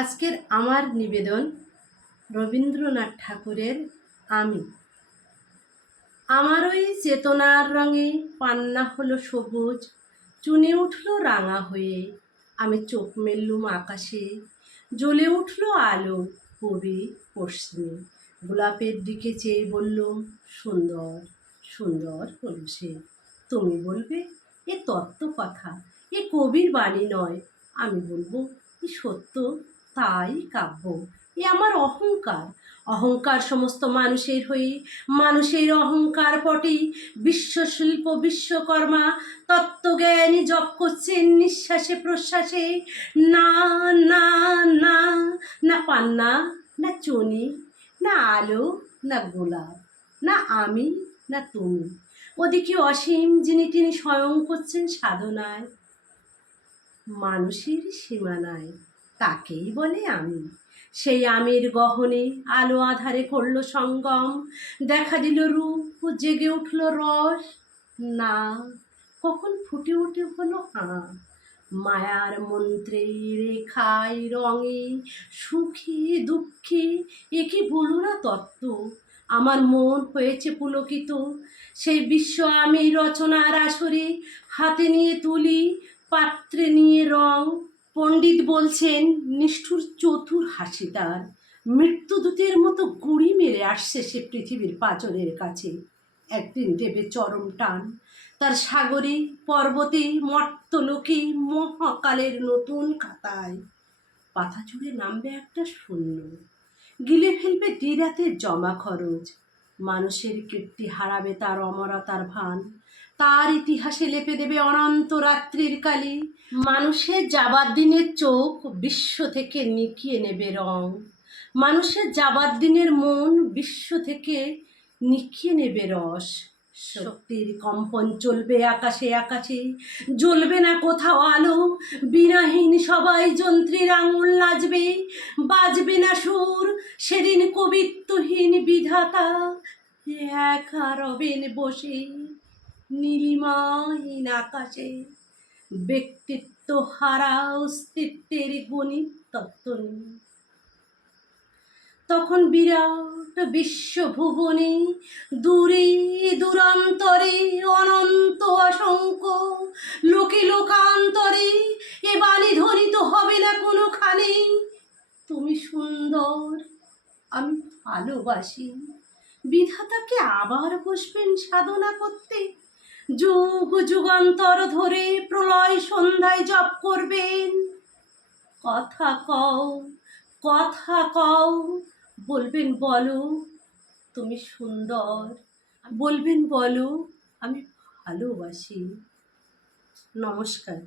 আজকের আমার নিবেদন রবীন্দ্রনাথ ঠাকুরের আমি। আমার ওই চেতনার রঙে পান্না হলো সবুজ, চুনে উঠল রাঙা হয়ে। আমি চোখ মেললুম আকাশে, জ্বলে উঠল আলো পূবে পশ্চিমে। গোলাপের দিকে চেয়ে বললুম, সুন্দর সুন্দর হলো সে। তুমি বলবে এ তত্ত্ব কথা, এ কবির বাণী নয়। আমি বলবো এ সত্য, তাই কাব্য। এ আমার অহংকার, অহংকার সমস্ত মানুষের হয়ে, মানুষের অহংকার পটে বিশ্বশিল্প বিশ্বকর্মা তত্ত্বজ্ঞানী জপ করছেন নিঃশ্বাসে প্রশ্বাসে। না না না, না পান্না, না চনি, না আলো, না গোলাপ, না আমি, না তুমি। ওদিকে অসীম যিনি তিনি স্বয়ং করছেন সাধনায়, মানুষের সীমানায়, তাকেই বলে আমি। সেই আমের গহনে আলো আধারে করল সঙ্গম, দেখা দিল রূপ, জেগে উঠল রস। না, কখন ফুটে উঠে হলো হাঁ, মায়ার মন্ত্রে রেখায় রঙে, সুখে দুঃখে। একে বলো না তত্ত্ব, আমার মন হয়েছে পুলকিত। সেই বিশ্ব আমি রচনার আসরে হাতে নিয়ে তুলি, পাত্রে নিয়ে রং। পণ্ডিত বলছেন নিষ্ঠুর চতুর হাসি তার, মৃত্যুদূতের মতো গুঁড়ি মেরে আসছে সে পৃথিবীর পাঁজরের কাছে। একদিন দেবে চরম টান তার সাগরে, পর্বতে, মর্ত্যলোকে, মহাকালের নতুন খাতায়। পাতা জুড়ে নামবে একটা শূন্য, গিলে ফেলবে দিরাতের জমা খরচ। মানুষের কীর্তি হারাবে তার অমরতার ভান, তার ইতিহাসে লেপে দেবে অনন্ত রাত্রির কালি। মানুষের যাবার দিনের চোখ বিশ্ব থেকে নিকিয়ে নেবে রং, মানুষের যাবার দিনের মন বিশ্ব থেকে নিকিয়ে নেবে রস। শক্তির কম্পন চলবে আকাশে আকাশে, জ্বলবে না কোথাও আলো। বিনাহীন সবাই যন্ত্রীর আঙুল নাচবে, বাজবে না সুর। সেদিন কবিত্বহীন বিধাতা একা রবেন বসে নীলিমাহীন আকাশে। ব্যক্তিত্ব হারা অস্তিত্বের গণিত তত্ত্ব নেই। তখন বিরাট বিশ্বভুবনে, দূরে দূরান্তরে, অনন্ত অসংখ্য লোকে লোকান্তরে এ বাণী ধ্বনিত হবে না কোনোখানে। তুমি সুন্দর, আমি ভালোবাসি। বিধাতাকে আবার বসবেন সাধনা করতে, যুগ যুগান্তর ধরে প্রলয় সন্ধ্যায় জপ করবেন। কথা কও, কথা কও, বলবেন বলো তুমি সুন্দর, বলবেন বলো আমি ভালোবাসি। নমস্কার।